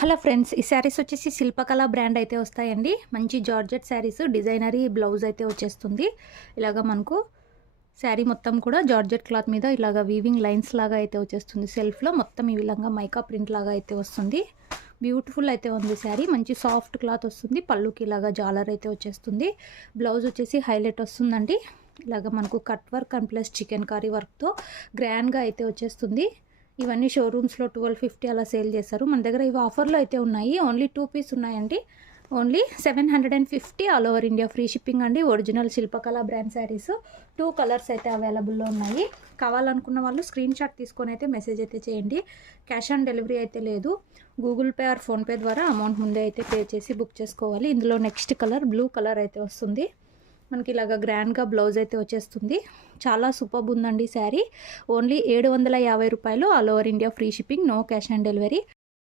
Hello friends, ఈ శారీస్ వచ్చేసి శిల్పకళ బ్రాండ్ అయితే వస్తాయండి. మంచి జార్జెట్ శారీస్, డిజైనరీ బ్లౌజ్ అయితే వచ్చేస్తుంది. ఇలాగ మనకు శారీ మొత్తం కూడా జార్జెట్ క్లాత్ మీద ఇలాగ వీవింగ్ లైన్స్ లాగా అయితే వచ్చేస్తుంది. సెల్ఫ్లో మొత్తం ఈ విధంగా మైకా ప్రింట్ లాగా అయితే వస్తుంది. బ్యూటిఫుల్ అయితే ఉంది శారీ. మంచి సాఫ్ట్ క్లాత్ వస్తుంది. పళ్ళుకి ఇలాగా జాలర్ అయితే వచ్చేస్తుంది. బ్లౌజ్ వచ్చేసి హైలైట్ వస్తుందండి. ఇలాగ మనకు cut work and plus chicken curry వర్క్తో గ్రాండ్గా అయితే వచ్చేస్తుంది. ఇవన్నీ షోరూమ్స్లో 1250 అలా సేల్ చేస్తారు. మన దగ్గర ఇవి ఆఫర్లో అయితే ఉన్నాయి. ఓన్లీ 2 పీస్ ఉన్నాయండి. Only 750 all over India free shipping అండి. ఒరిజినల్ శిల్పకళ బ్రాండ్ శారీస్ 2 కలర్స్ అయితే అవైలబుల్లో ఉన్నాయి. కావాలనుకున్న వాళ్ళు స్క్రీన్ షాట్ తీసుకొని అయితే మెసేజ్ అయితే చేయండి. క్యాష్ ఆన్ డెలివరీ అయితే లేదు. గూగుల్ పే ఆర్ ఫోన్పే ద్వారా అమౌంట్ ముందే అయితే పే చేసి బుక్ చేసుకోవాలి. ఇందులో నెక్స్ట్ కలర్ బ్లూ కలర్ అయితే వస్తుంది. మనకి ఇలాగ గ్రాండ్గా బ్లౌజ్ అయితే వచ్చేస్తుంది. చాలా సూపర్బ్ ఉందండి శారీ. ఓన్లీ 750 రూపాయలు all over India free shipping, no cash on delivery.